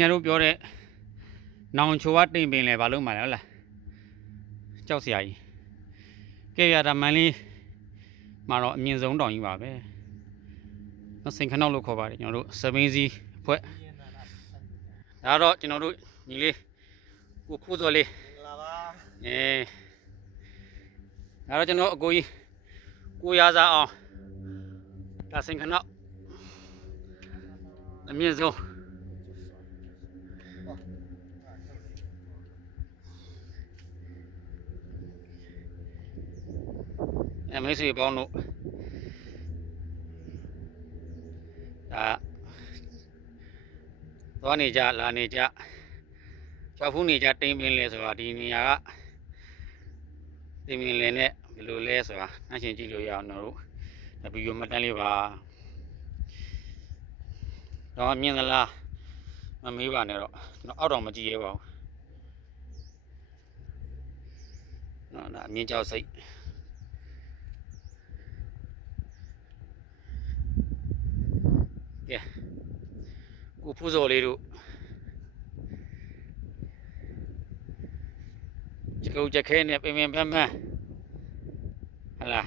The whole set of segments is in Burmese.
ညာတို့ပြောတဲ့နောင်ချိုကတိမ်ပင်လေဘာလို့မှလဲဟုတ်လားကြောက်စရာကြီးကဲရတာမန်လေးမှာတော့အမြင့်ဆုံးတောင်ကြီးပါပဲစိန်ခနောက်လို့ခေါ်ပါတယ်ကျွန်တော်တို့စပင်းစီအဖွဲ့ဒါတော့ကျွန်တော်တို့ညီလေးကိုဖိုးစော်လေးလာပါဒါတော့ကျွန်တော်အကိုကြီးကိုရစားအောင်ဒါစိန်ခနောက်အမြင့်ဆုံးမိတ်ဆွေပေါင်းတို့ဒါသွားနေကြလာနေကြကျောက်ဖူးနေကြတိမ်ပင်လေဆိုတာဒီနေရာကတိမ်ပင်လေနဲ့ဘယ်လိုလဲဆိုတာနှာရှင်ကြည့်လို့ရအောင်တို့ဗီဒီယိုမှတ်တမ်းလေးပါတော့မြင်သလားမမေးပါနဲ့တော့ကျွန်တော်အောက်တော့မကြည့်ရပါဘူးနော်ဒါအမြင့်ကျောက်စိတ်ကဲကိုဖူးစော်လေးတို့ကြောက်ကြခဲနဲ့ပင်ပန်းဟလာ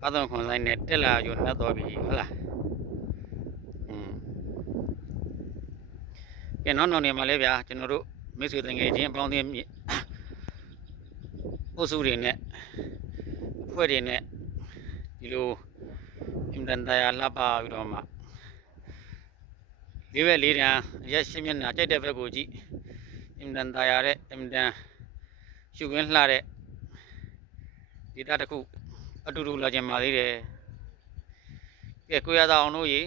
ဘာသာခွန်ဆိုင်နဲ့တက်လာရောနှက်တော်ပြီဟုတ်လားကဲနောက်နေမှာလဲဗျာကျွန်တော်တို့မိတ်ဆွေတငယ်ချင်းပေါင်းတဲ့အုပ်စုတွေနဲ့အဖွဲ့တွေနဲ့ဒီလိုအင်တန်တရားလှပပြီးတော့မှလေးပဲလေးတန်းရက်ရှင်းမျက်နှာကြိုက်တဲ့ဘက်ကိုကြည့်အင်တန်တရားတဲ့အင်တန်ရှုခင်းလှတဲ့ဒေတာတစ်ခုအတူတူလာကြပါသေးတယ်ကဲကိုရသားအောင်တို့ရေ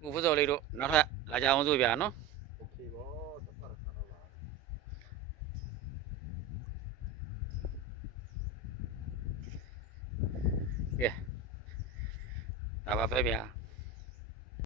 ကိုဖူးစော်လေးတို့နောက်ထပ်လာကြအောင်ဆိုဗျာနော်โอเคပါတစ်ဖက်ခါတော့လာကဲဒါပါပဲဗျာ